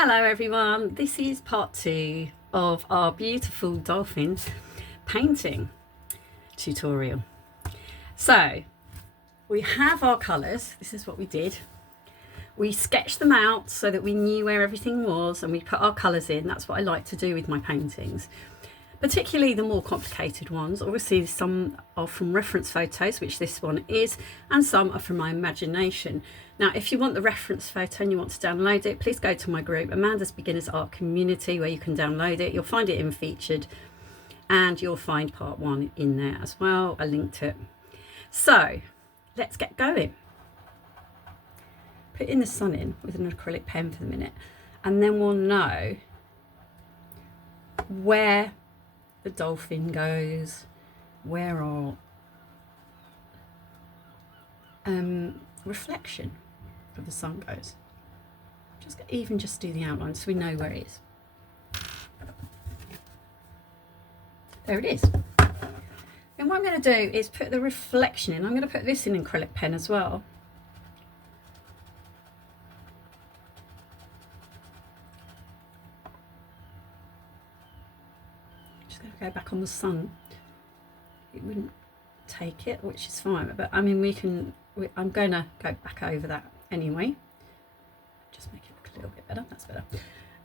Hello everyone, this is part 2 of our beautiful dolphin painting tutorial. So we have our colours. This is what we did. We sketched them out so that we knew where everything was, and we put our colours in. That's what I like to do with my paintings, particularly the more complicated ones. Obviously some are from reference photos, which this one is, and some are from my imagination. Now, if you want the reference photo and you want to download it, please go to my group, Amanda's Beginners Art Community, where you can download it. You'll find it in featured, and you'll find part 1 in there as well. I linked it. So let's get going. Put in the sun in with an acrylic pen for the minute, and then we'll know where the dolphin goes, where our reflection of the sun goes. Just do the outline so we know where it is. There it is. And what I'm going to do is put the reflection in. I'm going to put this in acrylic pen as well. Just going to go back on the sun. It wouldn't take it, which is fine, but I mean I'm going to go back over that anyway. Just make it look a little bit better. That's better.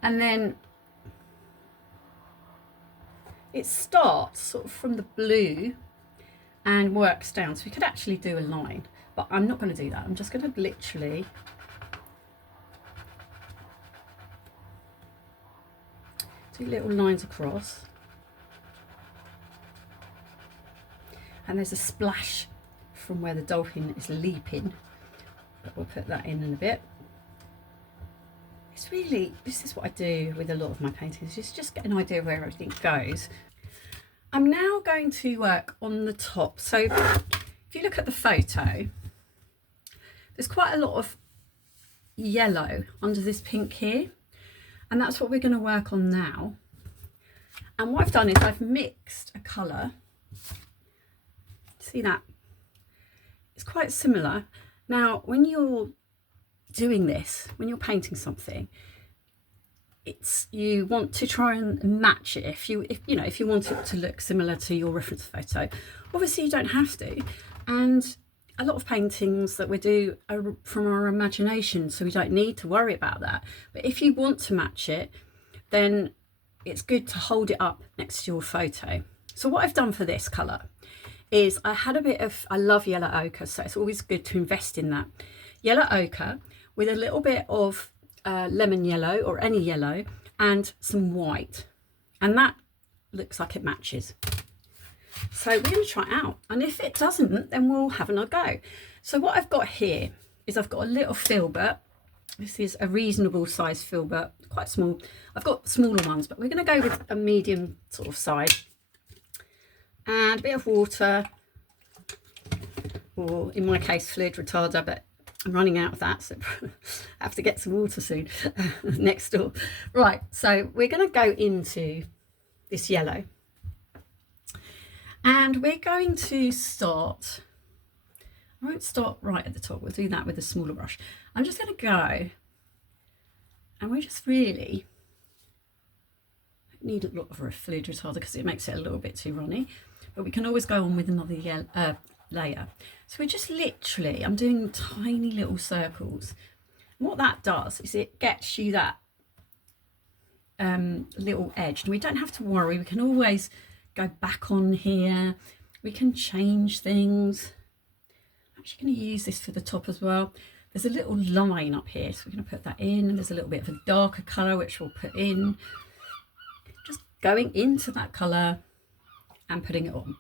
And then it starts sort of from the blue and works down, so we could actually do a line, but I'm not going to do that. I'm just going to literally do little lines across, and there's a splash from where the dolphin is leaping, but we'll put that in a bit. This is what I do with a lot of my paintings, just get an idea of where everything goes. I'm now going to work on the top. So if you look at the photo, there's quite a lot of yellow under this pink here, and that's what we're going to work on now. And what I've done is I've mixed a colour. See that? It's quite similar. Now, when you're doing this, when you're painting something, you want to try and match it. If you want it to look similar to your reference photo, obviously you don't have to. And a lot of paintings that we do are from our imagination, so we don't need to worry about that. But if you want to match it, then it's good to hold it up next to your photo. So what I've done for this colour is I love yellow ochre, so it's always good to invest in that. Yellow ochre with a little bit of lemon yellow or any yellow and some white, and that looks like it matches. So we're going to try it out, and if it doesn't, then we'll have another go. So what I've got here is I've got a little filbert. This is a reasonable size filbert, quite small. I've got smaller ones, but we're going to go with a medium sort of size. And a bit of water, or in my case fluid retarder, but I'm running out of that, so I have to get some water soon next door. Right, so we're going to go into this yellow, and we're going to start. I won't start right at the top, we'll do that with a smaller brush. I'm just going to go, and we just really need a lot of a fluid retarder because it makes it a little bit too runny, but we can always go on with another layer. So we're just literally, I'm doing tiny little circles. And what that does is it gets you that little edge, and we don't have to worry. We can always go back on here. We can change things. I'm actually going to use this for the top as well. There's a little line up here, so we're going to put that in, and there's a little bit of a darker colour which we'll put in. Just going into that colour and putting it on.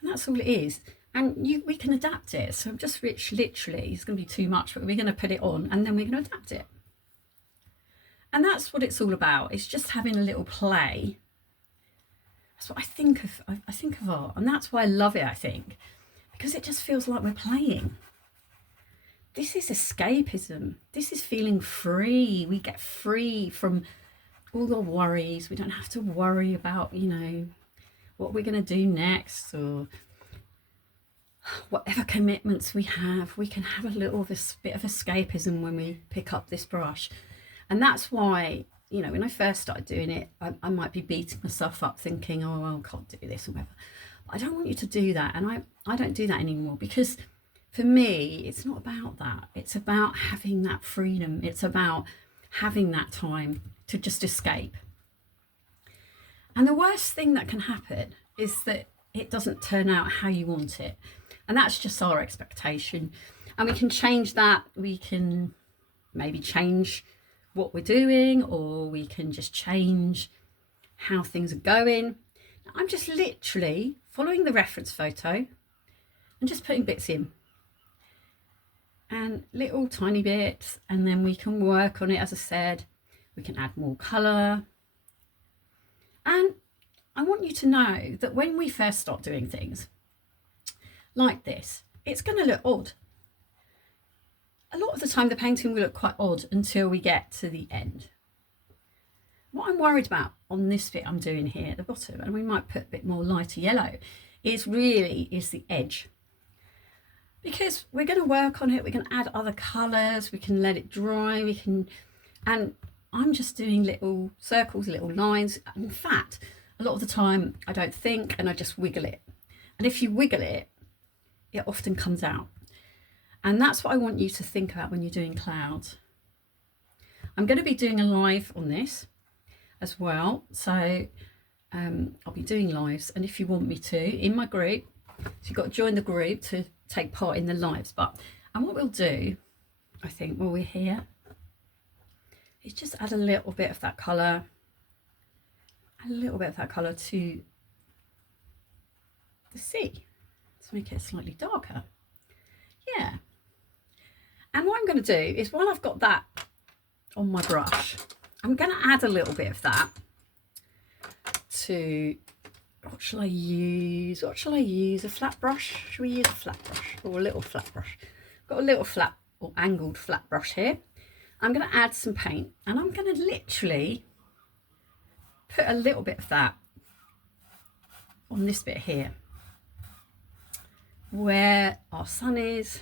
And that's all it is. And we can adapt it. So just literally, it's going to be too much, but we're going to put it on and then we're going to adapt it. And that's what it's all about. It's just having a little play. That's what I think of. I think of art, and that's why I love it, I think, because it just feels like we're playing. This is escapism. This is feeling free. We get free from all the worries. We don't have to worry about, what we're going to do next, or whatever commitments we can have a little bit of escapism when we pick up this brush. And that's why, you know, when I first started doing it, I might be beating myself up thinking, oh, well, I can't do this or whatever. But I don't want you to do that. And I don't do that anymore, because for me, it's not about that. It's about having that freedom. It's about having that time to just escape. And the worst thing that can happen is that it doesn't turn out how you want it. And that's just our expectation. And we can change that. We can maybe change what we're doing, or we can just change how things are going. I'm just literally following the reference photo and just putting bits in. And little tiny bits. And then we can work on it, as I said. We can add more colour. And I want you to know that when we first start doing things like this, it's going to look odd. A lot of the time the painting will look quite odd until we get to the end. What I'm worried about on this bit I'm doing here at the bottom, and we might put a bit more lighter yellow, is the edge. Because we're going to work on it, we can add other colours, we can let it dry, and I'm just doing little circles, little lines. In fact, a lot of the time I don't think, and I just wiggle it. And if you wiggle it, it often comes out. And that's what I want you to think about when you're doing clouds. I'm going to be doing a live on this as well. So I'll be doing lives. And if you want me to, in my group, so you've got to join the group to take part in the lives. And what we'll do, I think, while we're here, is just add a little bit of that colour, to the sea, to make it slightly darker. Yeah. And what I'm going to do is, while I've got that on my brush, I'm going to add a little bit of that to, what shall I use? A flat brush? Shall we use a flat brush or a little flat brush? Got a little flat or angled flat brush here. I'm going to add some paint, and I'm going to literally put a little bit of that on this bit here where our sun is.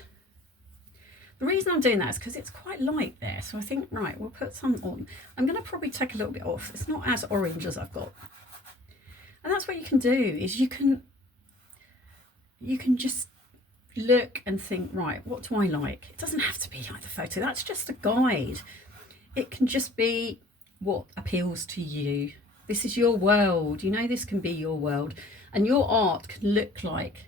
The reason I'm doing that is because it's quite light there, so I think, right, we'll put some on. I'm going to probably take a little bit off. It's not as orange as I've got. And that's what you can do, is you can just look and think, right, what do I like? It doesn't have to be like the photo. That's just a guide. It can just be what appeals to you. This is your world. You know, this can be your world. And your art can look like,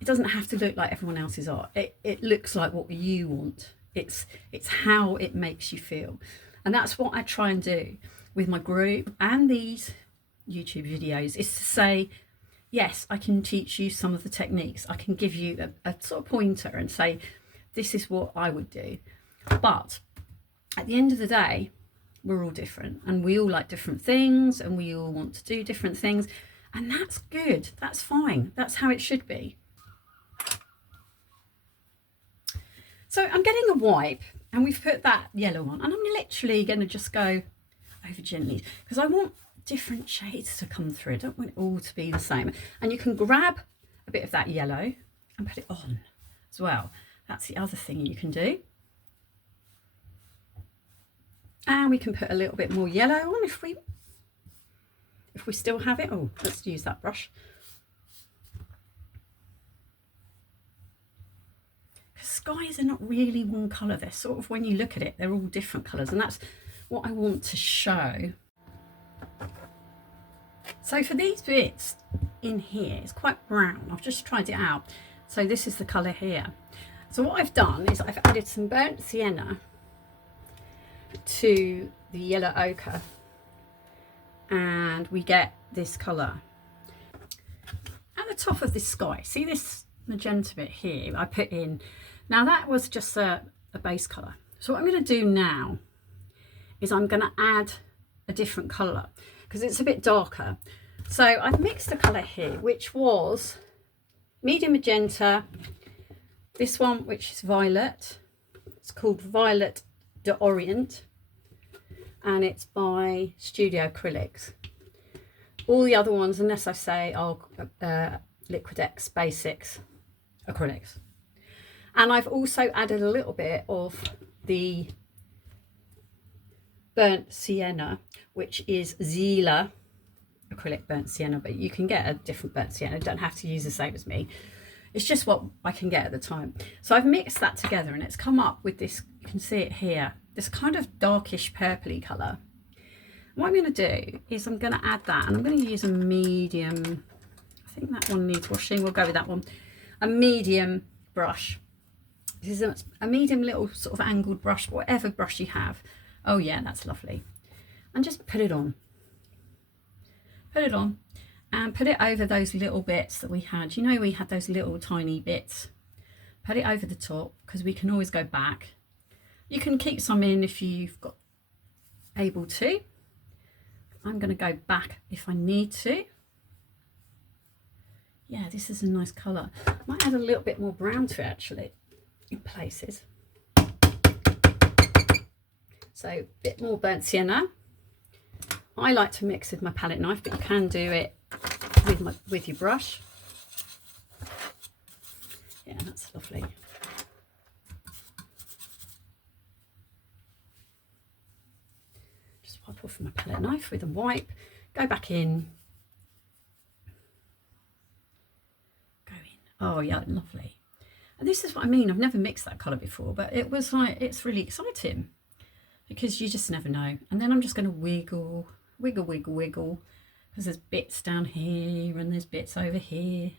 it doesn't have to look like everyone else's art. It looks like what you want. It's how it makes you feel. And that's what I try and do with my group and these YouTube videos, is to say, yes, I can teach you some of the techniques. I can give you a sort of pointer and say, this is what I would do. But at the end of the day, we're all different, and we all like different things, and we all want to do different things. And that's good. That's fine. That's how it should be. So I'm getting a wipe, and we've put that yellow on, and I'm literally going to just go over gently, because I want different shades to come through. I don't want it all to be the same. And you can grab a bit of that yellow and put it on as well. That's the other thing you can do. And we can put a little bit more yellow on if we still have it. Oh, let's use that brush. Skies are not really one colour. They're sort of, when you look at it, they're all different colours, and that's what I want to show. So for these bits in here, it's quite brown. I've just tried it out. So this is the colour here. So what I've done is I've added some burnt sienna to the yellow ochre, and we get this colour. At the top of this sky, see this magenta bit here I put in. Now that was just a base colour. So what I'm going to do now is I'm going to add a different colour, because it's a bit darker. So I've mixed a colour here, which was medium magenta, this one, which is violet. It's called Violet d'Orient, and it's by Studio Acrylics. All the other ones, unless I say, are Liquid Basics acrylics. And I've also added a little bit of the burnt sienna, which is Zila acrylic burnt sienna, but you can get a different burnt sienna. You don't have to use the same as me. It's just what I can get at the time. So I've mixed that together and it's come up with this, you can see it here, this kind of darkish purpley colour. What I'm going to do is I'm going to add that, and I'm going to use a medium, I think that one needs washing, we'll go with that one, a medium brush. This is a medium little sort of angled brush, whatever brush you have. Oh yeah, that's lovely. And just put it on. Put it on and put it over those little bits that we had. You know, we had those little tiny bits. Put it over the top, because we can always go back. You can keep some in if you've got able to. I'm going to go back if I need to. Yeah, this is a nice colour. Might add a little bit more brown to it actually in places. So a bit more burnt sienna. I like to mix with my palette knife, but you can do it with your brush. Yeah, that's lovely. Just wipe off my palette knife with a wipe. Go back in. Go in. Oh yeah, lovely. And this is what I mean. I've never mixed that colour before, but it was like, it's really exciting because you just never know. And then I'm just going to wiggle, because there's bits down here and there's bits over here.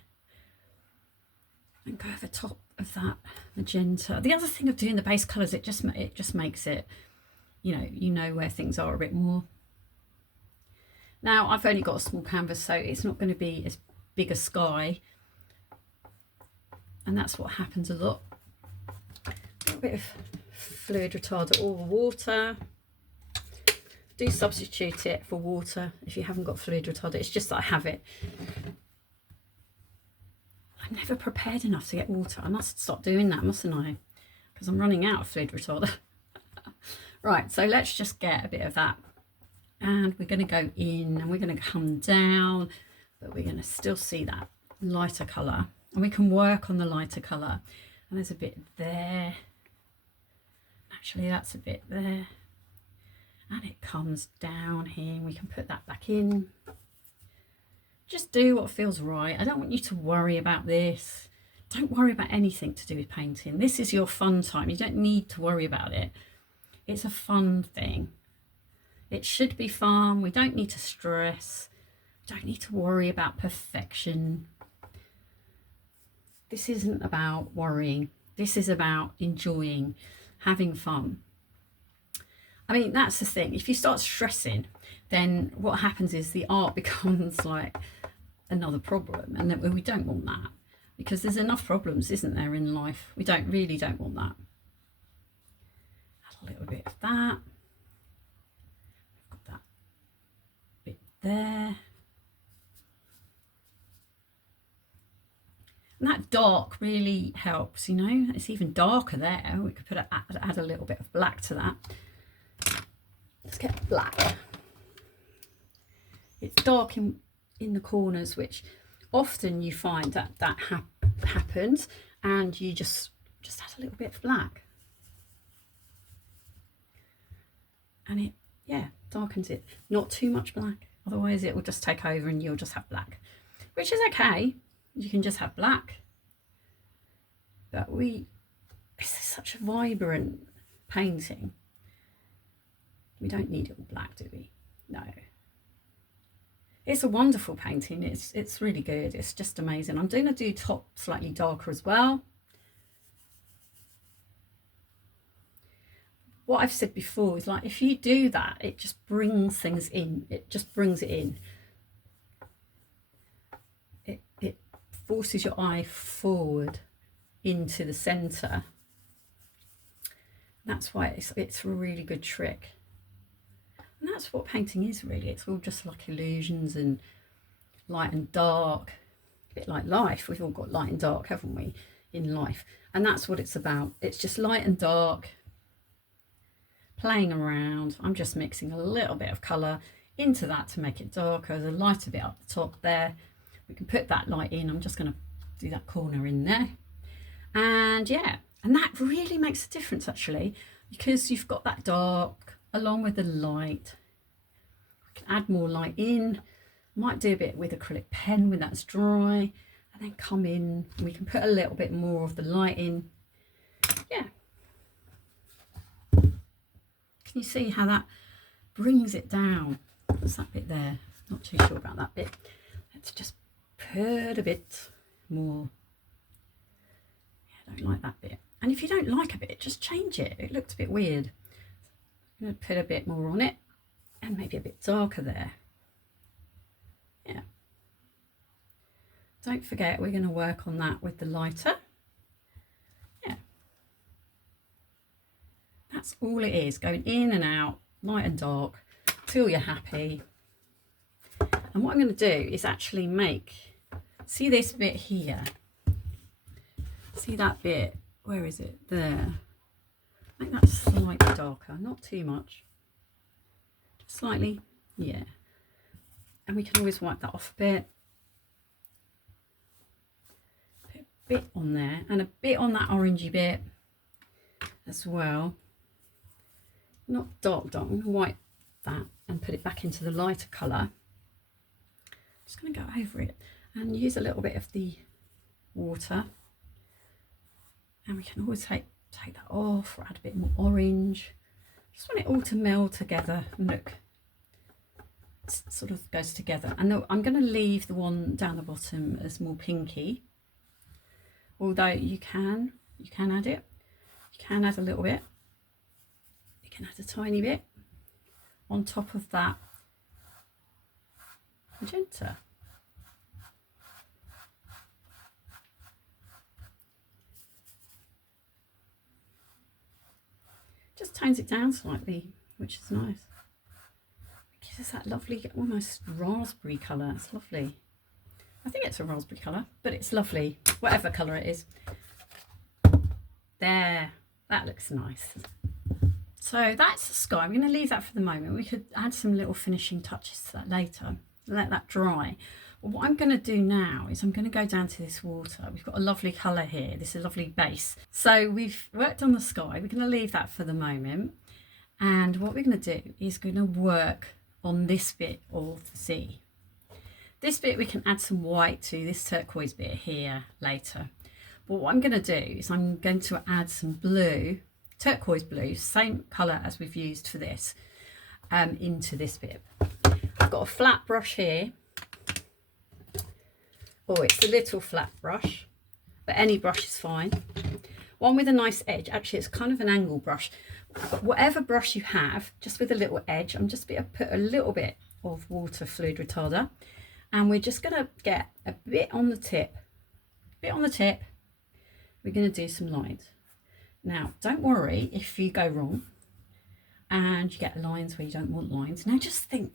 And go over top of that magenta. The other thing of doing the base colours, it just makes it, you know where things are a bit more. Now I've only got a small canvas, so it's not going to be as big a sky. And that's what happens a lot. A little bit of fluid retardant or water. Do substitute it for water if you haven't got fluid retardant. It's just that I have it. I'm never prepared enough to get water. I must stop doing that, mustn't I? Because I'm running out of fluid retardant. Right, so let's just get a bit of that. And we're going to go in and we're going to come down, but we're going to still see that lighter colour. And we can work on the lighter colour. And there's a bit there. Actually, that's a bit there. And it comes down here and we can put that back in. Just do what feels right. I don't want you to worry about this. Don't worry about anything to do with painting. This is your fun time. You don't need to worry about it. It's a fun thing. It should be fun. We don't need to stress. We don't need to worry about perfection. This isn't about worrying. This is about enjoying, having fun. I mean, that's the thing. If you start stressing, then what happens is the art becomes like another problem, and then we don't want that, because there's enough problems, isn't there, in life? We really don't want that. Add a little bit of that. Got that bit there. And that dark really helps, It's even darker there. We could add a little bit of black to that. Let's get black. It's dark in the corners, which often you find that happens, and you just add a little bit of black, and it darkens it. Not too much black, otherwise it will just take over and you'll just have black, which is okay. You can just have black, but it's such a vibrant painting. We don't need it all black, do we? No. It's a wonderful painting. It's really good. It's just amazing. I'm going to do top slightly darker as well. What I've said before is, like, if you do that, it just brings things in. It just brings it in. It forces your eye forward into the centre. That's why it's a really good trick. And that's what painting is, really. It's all just like illusions and light and dark. A bit like life. We've all got light and dark, haven't we, in life? And that's what it's about. It's just light and dark, playing around. I'm just mixing a little bit of colour into that to make it darker. There's a lighter bit up the top there. we can put that light in. I'm just going to do that corner in there. And yeah, and that really makes a difference actually, because you've got that dark along with the light. We can add more light in. Might do a bit with acrylic pen when that's dry, and then come in. We can put a little bit more of the light in. Yeah. Can you see how that brings it down? What's that bit there? Not too sure about that bit. Let's just put a bit more. Yeah, I don't like that bit. And if you don't like a bit, just change it. It looked a bit weird. I'm going to put a bit more on it and maybe a bit darker there. Yeah. Don't forget, we're going to work on that with the lighter. Yeah. That's all it is, going in and out, light and dark, till you're happy. And what I'm going to do is actually make, see this bit here? See that bit? Where is it? There. Make that slightly darker, not too much. Just slightly, yeah. And we can always wipe that off a bit. Put a bit on there and a bit on that orangey bit as well. Not dark, dark. I'm going to wipe that and put it back into the lighter colour. Just going to go over it and use a little bit of the water. And we can always take that off or add a bit more orange. Just want it all to meld together and look, it sort of goes together. And I'm going to leave the one down the bottom as more pinky, although you can add it. You can add a little bit. You can add a tiny bit on top of that magenta. Just tones it down slightly, which is nice. It gives us that lovely, almost raspberry colour. It's lovely. I think it's a raspberry colour, but it's lovely, whatever colour it is. There, that looks nice. So that's the sky. I'm going to leave that for the moment. We could add some little finishing touches to that later, let that dry. But what I'm going to do now is I'm going to go down to this water. We've got a lovely colour here. This is a lovely base. So we've worked on the sky. We're going to leave that for the moment. And what we're going to do is going to work on this bit of the sea. This bit we can add some white to, this turquoise bit here later. But what I'm going to do is I'm going to add some blue, turquoise blue, same colour as we've used for this, into this bit. I've got a flat brush here. Oh, it's a little flat brush, but any brush is fine. One with a nice edge. Actually, it's kind of an angle brush. But whatever brush you have, just with a little edge, I'm just going to put a little bit of water fluid retarder. And we're just going to get a bit on the tip. We're going to do some lines. Now, don't worry if you go wrong and you get lines where you don't want lines. Now, just think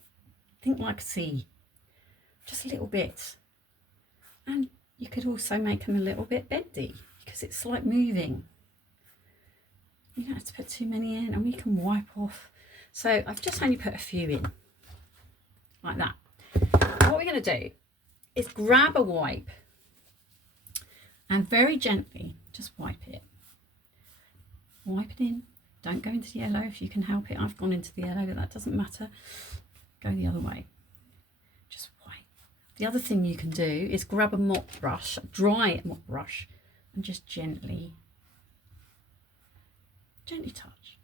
like a sea. Just little bits. And you could also make them a little bit bendy because it's like moving. You don't have to put too many in, and we can wipe off. So I've just only put a few in, like that. What we're going to do is grab a wipe and very gently just wipe it. Wipe it in. Don't go into the yellow if you can help it. I've gone into the yellow, but that doesn't matter. Go the other way. Just wipe. The other thing you can do is grab a mop brush, a dry mop brush, and just gently touch.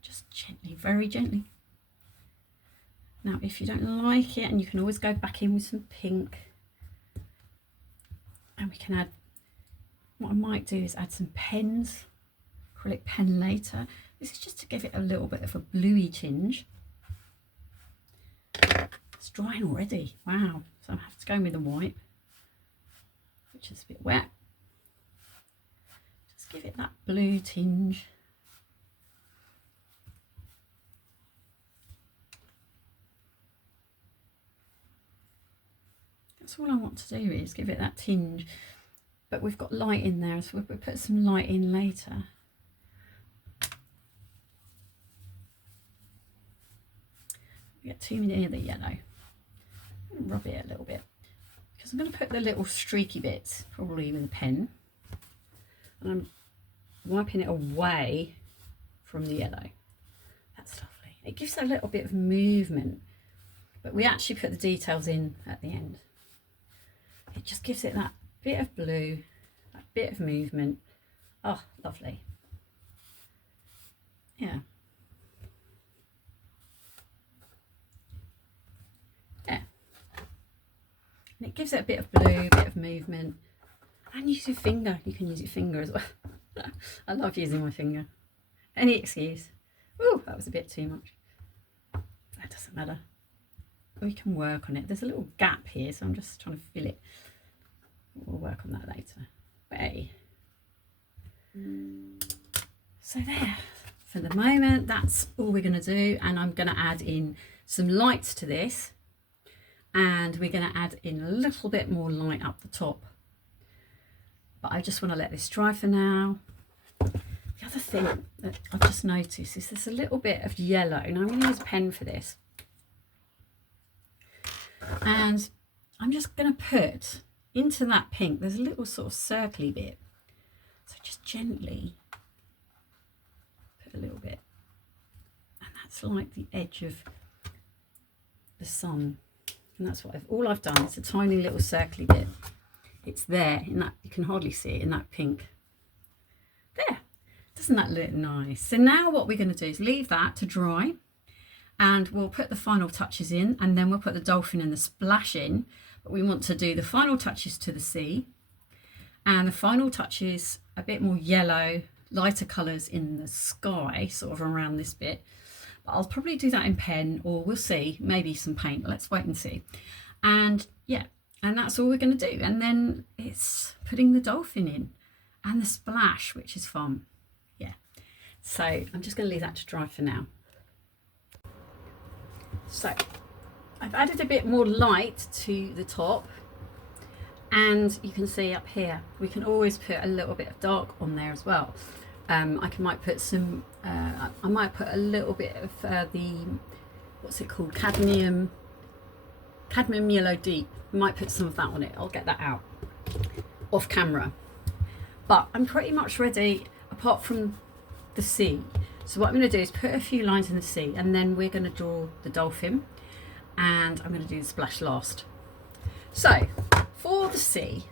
Just gently, very gently. Now, if you don't like it, and you can always go back in with some pink, and we can add, what I might do is add some pens, acrylic pen later. This is just to give it a little bit of a bluey tinge. It's drying already, wow. So I have to go in with a wipe, which is a bit wet. Just give it that blue tinge. That's all I want to do, is give it that tinge. But we've got light in there, so we'll put some light in later. We get too near the yellow. Rub it a little bit, because So I'm going to put the little streaky bits, probably with a pen, and I'm wiping it away from the yellow. That's lovely. It gives a little bit of movement, but we actually put the details in at the end. It just gives it that bit of blue, that bit of movement. Oh, lovely. Yeah. Yeah. And it gives it a bit of blue, bit of movement. And use your finger. You can use your finger as well. I love using my finger. Any excuse. Oh, that was a bit too much. That doesn't matter. We can work on it. There's a little gap here, so I'm just trying to fill it. We'll work on that later. Hey. So there. For the moment, that's all we're going to do. And I'm going to add in some lights to this. And we're going to add in a little bit more light up the top. But I just want to let this dry for now. The other thing that I've just noticed is there's a little bit of yellow. Now I'm going to use a pen for this. And I'm just going to put into that pink, there's a little sort of circly bit. So just gently put a little bit. And that's like the edge of the sun. And that's what all I've done. It's a tiny little circly bit. It's there in that, you can hardly see it in that pink. There. Doesn't that look nice? So now what we're going to do is leave that to dry, and we'll put the final touches in, and then we'll put the dolphin and the splash in. But we want to do the final touches to the sea, and the final touches a bit more yellow, lighter colours in the sky, sort of around this bit. But I'll probably do that in pen, or we'll see, maybe some paint. Let's wait and see. And yeah, and that's all we're going to do. And then it's putting the dolphin in and the splash, which is fun. Yeah. So I'm just going to leave that to dry for now. So I've added a bit more light to the top, and you can see up here, we can always put a little bit of dark on there as well. Might put some, I might put a little bit of the, what's it called, cadmium yellow deep. I might put some of that on it. I'll get that out off camera. But I'm pretty much ready, apart from the sea. So what I'm going to do is put a few lines in the sea, and then we're going to draw the dolphin, and I'm going to do the splash last. So for the sea,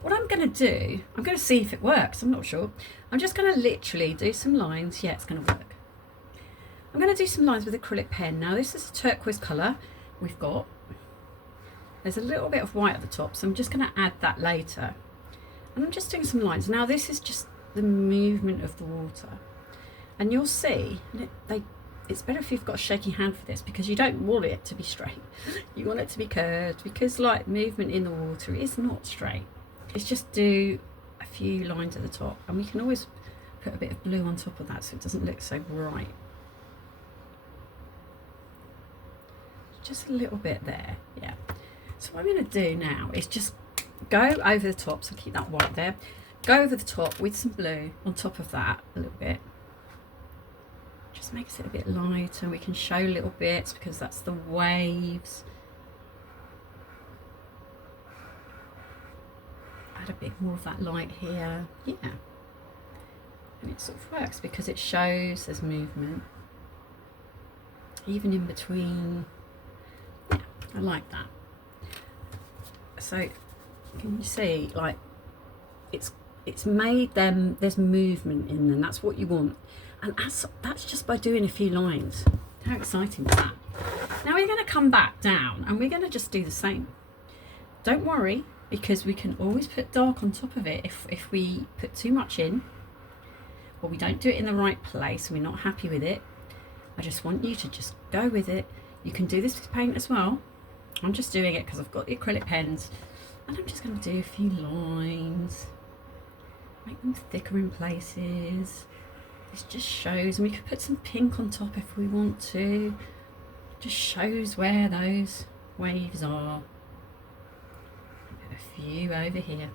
what I'm going to do, I'm going to see if it works. I'm not sure. I'm just going to literally do some lines. Yeah, it's going to work. I'm going to do some lines with acrylic pen. Now this is a turquoise colour we've got. There's a little bit of white at the top, so I'm just going to add that later. And I'm just doing some lines. Now this is just the movement of the water. And you'll see, it's better if you've got a shaky hand for this, because you don't want it to be straight. You want it to be curved, because like movement in the water is not straight. It's just do a few lines at the top, and we can always put a bit of blue on top of that so it doesn't look so bright. Just a little bit there, yeah. So what I'm going to do now is just go over the top, so keep that white there. Go over the top with some blue on top of that a little bit. Just makes it a bit lighter. We can show little bits because that's the waves. Add a bit more of that light here. Yeah. And it sort of works because it shows there's movement. Even in between. Yeah, I like that. So can you see, like, it's made them, there's movement in them. That's what you want. And that's just by doing a few lines. How exciting is that? Now we're going to come back down and we're going to just do the same. Don't worry, because we can always put dark on top of it if we put too much in, or we don't do it in the right place, we're not happy with it. I just want you to just go with it. You can do this with paint as well. I'm just doing it because I've got the acrylic pens, and I'm just going to do a few lines, make them thicker in places. This just shows, and we could put some pink on top if we want to. Just shows where those waves are. Put a few over here.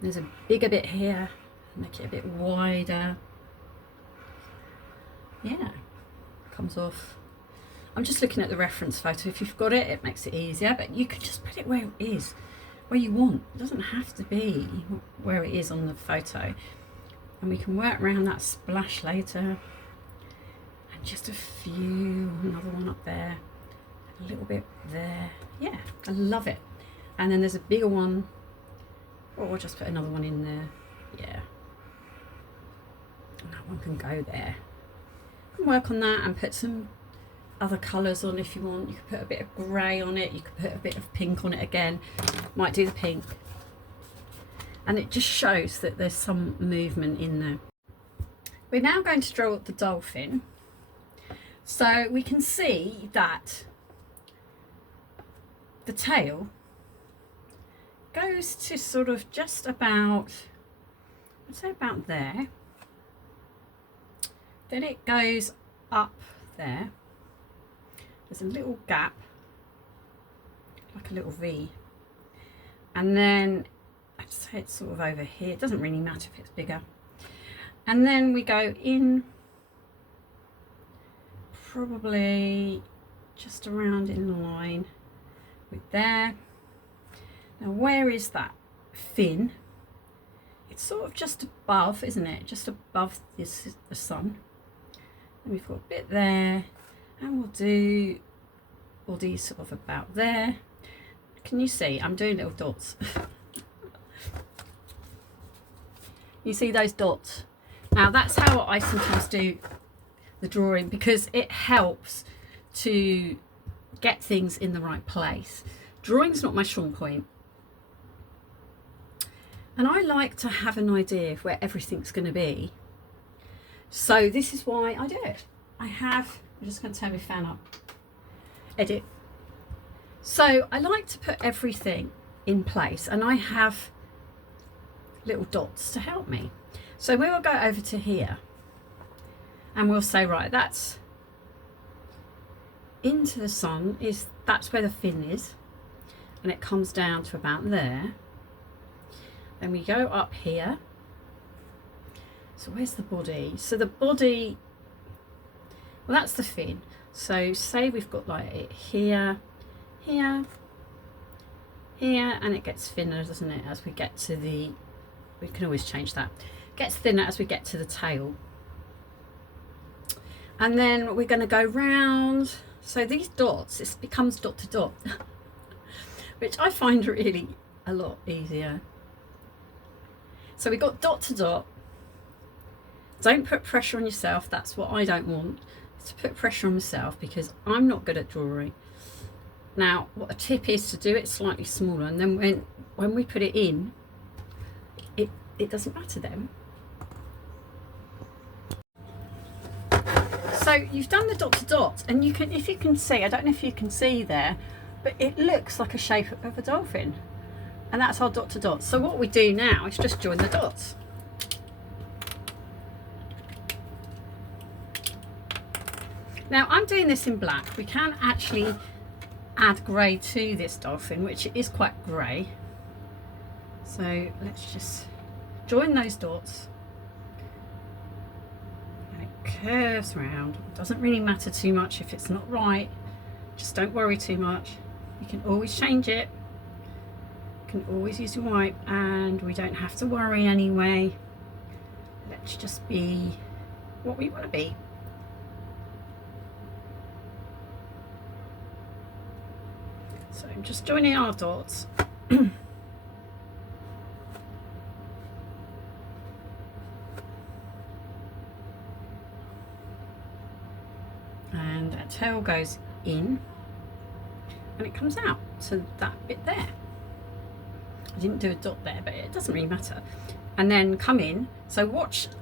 There's a bigger bit here. Make it a bit wider. Yeah, comes off. I'm just looking at the reference photo. If you've got it, it makes it easier, but you could just put it where it is, where you want. It doesn't have to be where it is on the photo. And we can work around that splash later. And just a few, another one up there, a little bit there. Yeah, I love it. And then there's a bigger one. Or we'll just put another one in there. Yeah. And that one can go there. You can work on that and put some other colours on if you want. You could put a bit of grey on it. You could put a bit of pink on it again. Might do the pink. And it just shows that there's some movement in there. We're now going to draw the dolphin. So we can see that the tail goes to sort of just about, I'd say about there. Then it goes up there. There's a little gap, like a little V. And then I'd say it's sort of over here. It doesn't really matter if it's bigger. And then we go in probably just around in line with there. Now where is that fin? It's sort of just above, isn't it? Just above this, the sun. And we've got a bit there, and we'll do all these sort of about there. Can you see? I'm doing little dots. You see those dots? Now that's how I sometimes do the drawing, because it helps to get things in the right place. Drawing's not my strong point. And I like to have an idea of where everything's going to be. So this is why I do it. I'm just going to turn my fan up. Edit. So I like to put everything in place, and I have little dots to help me. So we will go over to here and we'll say, right, that's into the sun, that's where the fin is, and it comes down to about there. Then we go up here. So where's the body? So the body, well, that's the fin. So say we've got like it here, here, here, and it gets thinner, doesn't it, as we get to the, we can always change that. It gets thinner as we get to the tail. And then we're going to go round. So these dots, it becomes dot to dot, which I find really a lot easier. So we got dot to dot. Don't put pressure on yourself. That's what I don't want, to put pressure on myself, because I'm not good at drawing. Now, what a tip is to do it slightly smaller, and then when we put it in, it doesn't matter then. So you've done the dot to dot, and you can, if you can see, I don't know if you can see there, but it looks like a shape of a dolphin. And that's our dot to dot. So what we do now is just join the dots. Now I'm doing this in black. We can actually add grey to this dolphin, which is quite grey. So let's just join those dots. And it curves round. It doesn't really matter too much if it's not right. Just don't worry too much. You can always change it. Can always use your wipe, and we don't have to worry anyway. Let's just be what we want to be. So I'm just joining our dots. And that tail goes in and it comes out, so that bit there. I didn't do a dot there, but it doesn't really matter. And then come in, so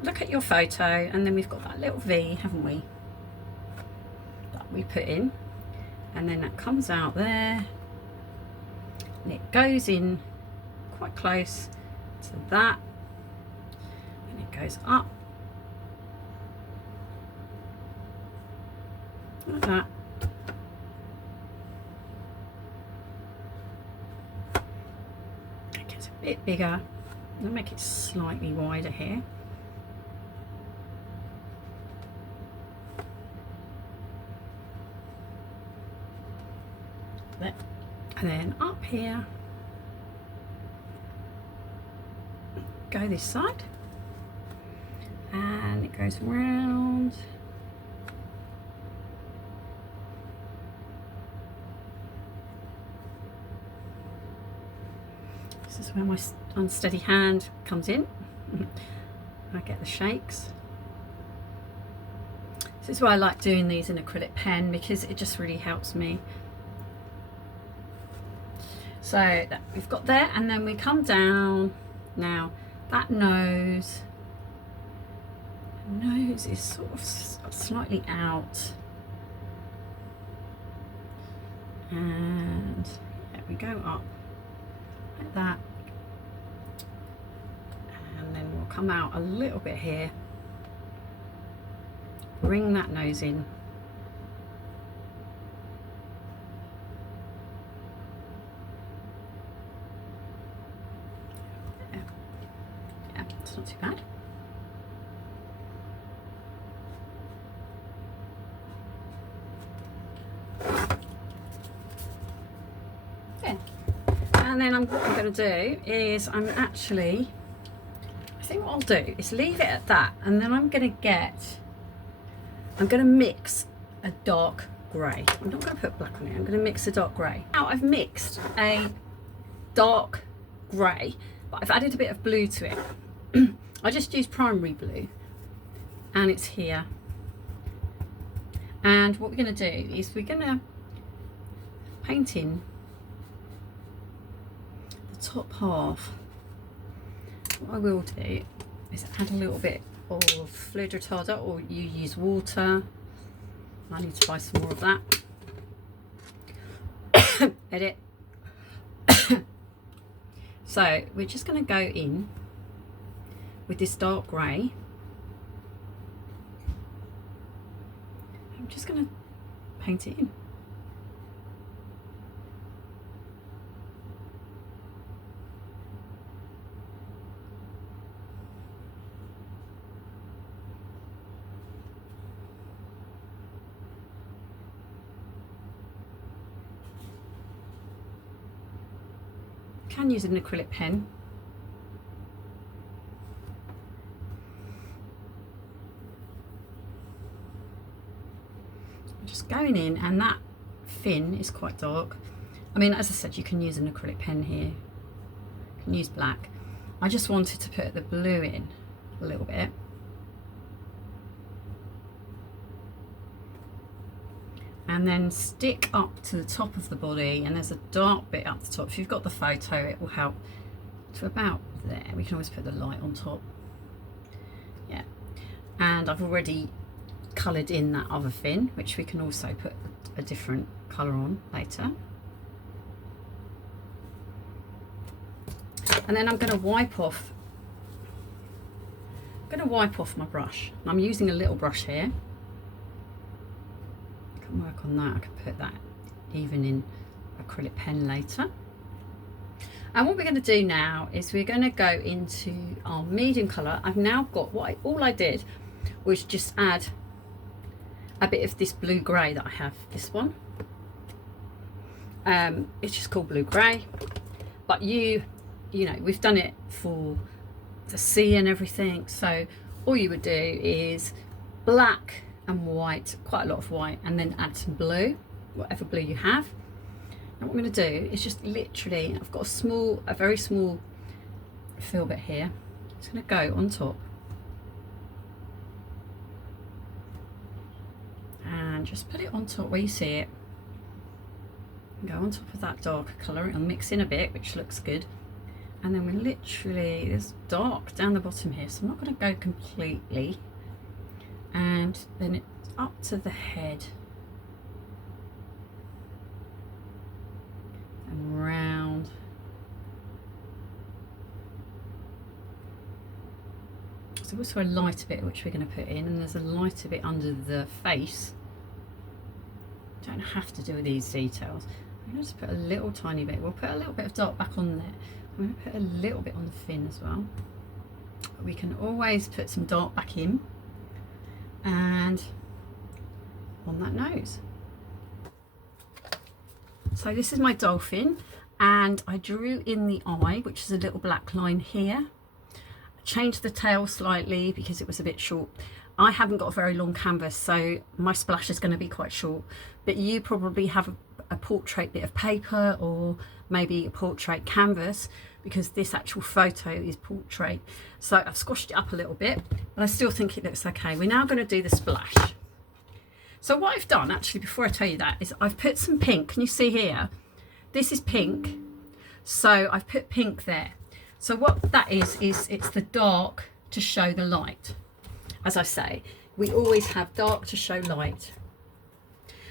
look at your photo, and then we've got that little V, haven't we, that we put in, and then that comes out there, and it goes in quite close to that, and it goes up like that. It gets a bit bigger. I'll make it slightly wider here. there. And then up here, go this side, and it goes round. This is where my unsteady hand comes in. I get the shakes. This is why I like doing these in acrylic pen, because it just really helps me. So that we've got there, and then we come down. Now that nose is sort of slightly out, and yeah, we go up like that, and then we'll come out a little bit here, bring that nose in, yeah, it's not too bad. And then what I'm going to do is I think what I'll do is leave it at that, and then I'm going to mix a dark grey. I'm not going to put black on it, I'm going to mix a dark grey. Now I've mixed a dark grey, but I've added a bit of blue to it. I just used primary blue, and it's here. And what we're going to do is we're going to paint in top half. What I will do is add a little bit of fluid retarder, or you use water. I need to buy some more of that. Edit. So we're just going to go in with this dark grey. I'm just going to paint it in. Can use an acrylic pen. I'm just going in, and that fin is quite dark. I mean, as I said, you can use an acrylic pen here. You can use black. I just wanted to put the blue in a little bit. And then stick up to the top of the body, and there's a dark bit up the top. If you've got the photo, it will help to about there. We can always put the light on top. Yeah, and I've already coloured in that other fin, which we can also put a different colour on later. And then I'm going to wipe off my brush. I'm using a little brush here. Work on that. I can put that even in acrylic pen later. And what we're going to do now is we're going to go into our medium colour. I've now got all I did was just add a bit of this blue grey that I have. This one, it's just called blue grey, but you know, we've done it for the sea and everything, so all you would do is black and white, quite a lot of white, and then add some blue, whatever blue you have. And what I'm going to do is just literally, I've got a very small fill bit here. It's going to go on top and just put it on top where you see it. Go on top of that darker colour. I'll mix in a bit, which looks good. And then we're literally, there's dark down the bottom here, so I'm not going to go completely. And then it's up to the head and round. There's also a lighter bit which we're going to put in, and there's a lighter bit under the face. Don't have to do these details. I'm going to just put a little tiny bit. We'll put a little bit of dark back on there. I'm going to put a little bit on the fin as well. But we can always put some dark back in. And on that nose. So this is my dolphin, and I drew in the eye, which is a little black line here. I changed the tail slightly because it was a bit short. I haven't got a very long canvas, so my splash is going to be quite short, but you probably have a portrait bit of paper or maybe a portrait canvas, because this actual photo is portrait. So I've squashed it up a little bit, but I still think it looks okay. We're now going to do the splash. So what I've done, actually, before I tell you that, is I've put some pink. Can you see here? This is pink. So I've put pink there. So what that is it's the dark to show the light. As I say, we always have dark to show light.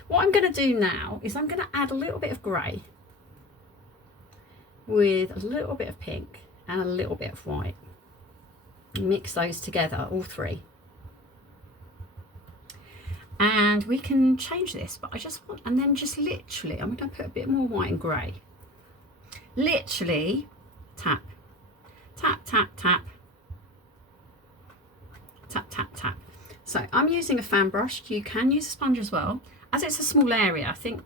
What I'm going to do now is I'm going to add a little bit of grey with a little bit of pink and a little bit of white. Mix those together, all three. And we can change this, but I just want, and then just literally, I'm going to put a bit more white and grey. Literally tap, tap, tap, tap, tap, tap, tap. So I'm using a fan brush. You can use a sponge as well. As it's a small area, I think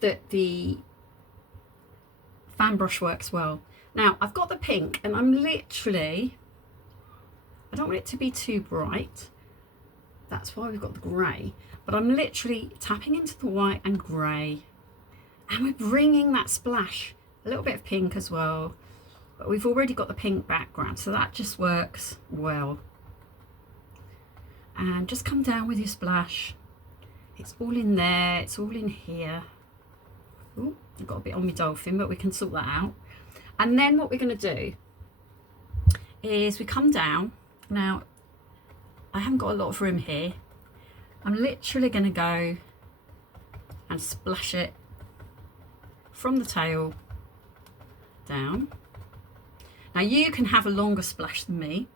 that the fan brush works well. Now I've got the pink, and I'm literally, I don't want it to be too bright. That's why we've got the grey, but I'm literally tapping into the white and grey, and we're bringing that splash, a little bit of pink as well, but we've already got the pink background, so that just works well. And just come down with your splash. It's all in there, it's all in here. Ooh, I've got a bit on my dolphin, but we can sort that out. And then what we're going to do is we come down. Now, I haven't got a lot of room here. I'm literally going to go and splash it from the tail down. Now you can have a longer splash than me.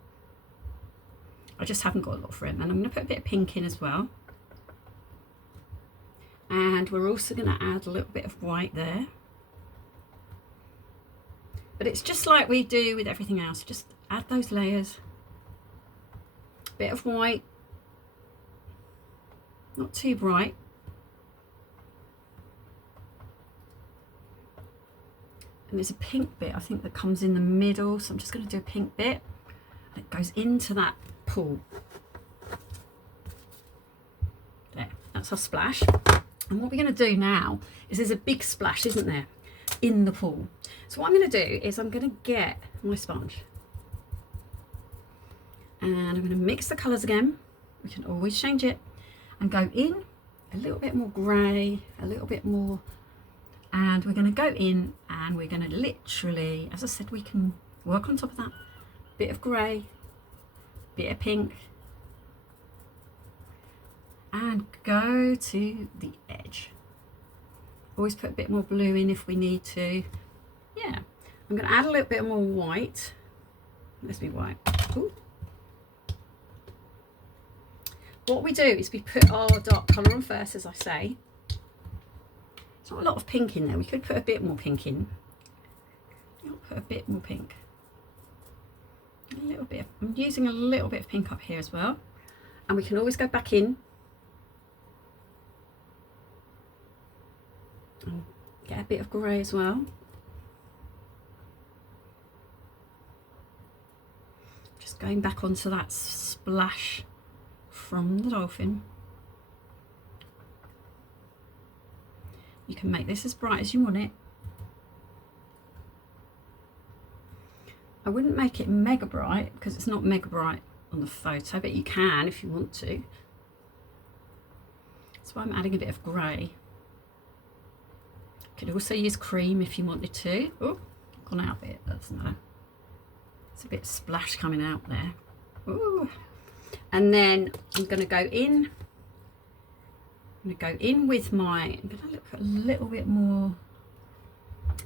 I just haven't got a lot of room, and I'm going to put a bit of pink in as well. And we're also going to add a little bit of white there. But it's just like we do with everything else. Just add those layers. Bit of white. Not too bright. And there's a pink bit, I think, that comes in the middle. So I'm just going to do a pink bit. It goes into that pool. There, that's our splash. And what we're going to do now is there's a big splash, isn't there, in the pool. So what I'm going to do is I'm going to get my sponge. And I'm going to mix the colours again. We can always change it. And go in a little bit more grey, a little bit more. And we're going to go in and we're going to literally, as I said, we can work on top of that. Bit of grey, bit of pink. And go to the edge. Always put a bit more blue in if we need to. Yeah, I'm going to add a little bit more white. Let's be white. Ooh. What we do is we put our dark colour on first, as I say. There's not a lot of pink in there. We could put a bit more pink in. I'll put a bit more pink. A little bit. I'm using a little bit of pink up here as well. And we can always go back in. And get a bit of grey as well. Just going back onto that splash from the dolphin. You can make this as bright as you want it. I wouldn't make it mega bright because it's not mega bright on the photo, but you can if you want to. That's why I'm adding a bit of grey. You could also use cream if you wanted to. Oh, gone out a bit, that doesn't matter. It's a bit splash coming out there. Ooh. And then I'm going to go in. I'm going to go in with my, I'm going to put a little bit more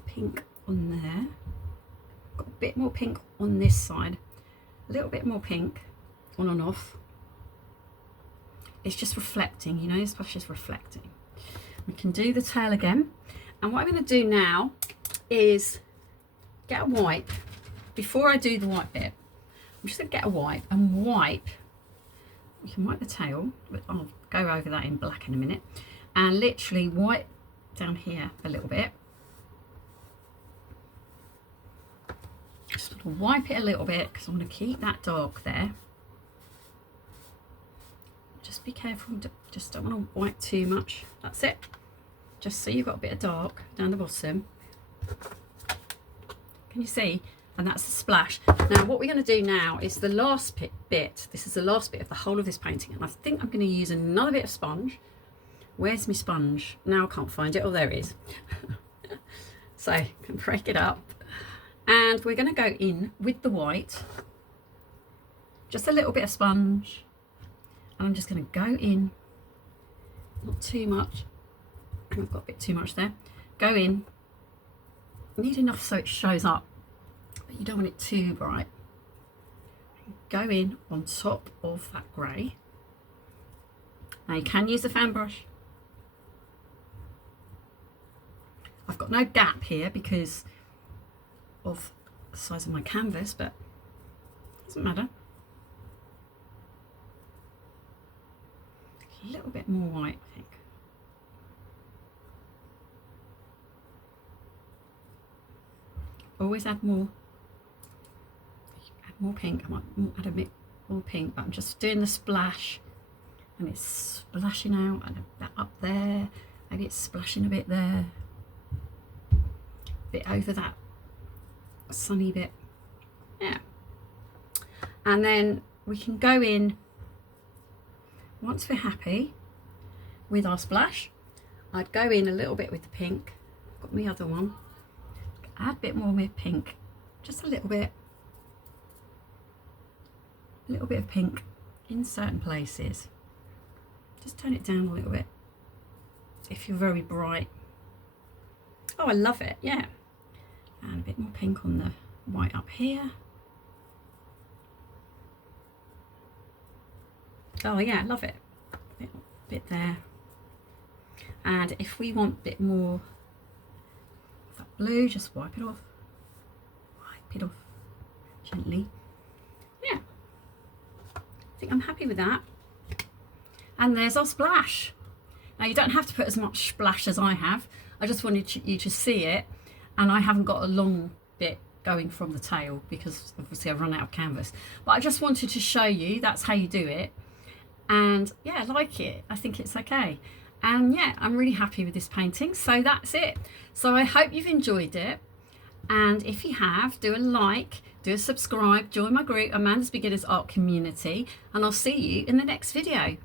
pink on there. Got a bit more pink on this side. A little bit more pink on and off. It's just reflecting, you know, this brush is reflecting. We can do the tail again. And what I'm going to do now is get a wipe. Before I do the white bit, I'm just going to get a wipe and wipe. You can wipe the tail, but I'll go over that in black in a minute. And literally wipe down here a little bit. Just want to wipe it a little bit because I want to keep that dark there. Just be careful, just don't want to wipe too much. That's it. Just so you've got a bit of dark down the bottom. Can you see? And that's the splash. Now what we're going to do now is the last bit. This is the last bit of the whole of this painting, and I think I'm going to use another bit of sponge. Where's my sponge? Now I can't find it. Oh, there it is. So I can break it up, and we're going to go in with the white. Just a little bit of sponge, and I'm just going to go in, not too much. I've got a bit too much there. Go in. Need enough so it shows up, but you don't want it too bright. Go in on top of that grey. Now you can use a fan brush. I've got no gap here because of the size of my canvas, but it doesn't matter. A little bit more white, I think. Always add more. Add more pink. I might add a bit more pink, but I'm just doing the splash, and it's splashing out, and that up there. Maybe it's splashing a bit there, a bit over that sunny bit. Yeah. And then we can go in once we're happy with our splash. I'd go in a little bit with the pink. Got my other one. Add a bit more with pink, just a little bit of pink in certain places. Just turn it down a little bit if you're very bright. Oh, I love it, yeah. And a bit more pink on the white up here. Oh yeah, I love it. Bit there. And if we want a bit more blue, just wipe it off. Wipe it off gently. Yeah, I think I'm happy with that. And there's our splash. Now you don't have to put as much splash as I have. I just wanted you to see it, and I haven't got a long bit going from the tail because obviously I've run out of canvas. But I just wanted to show you that's how you do it. And yeah, I like it. I think it's okay. And yeah, I'm really happy with this painting. So that's it. So I hope you've enjoyed it. And if you have, do a like, do a subscribe, join my group, Amanda's Beginners Art Community, and I'll see you in the next video.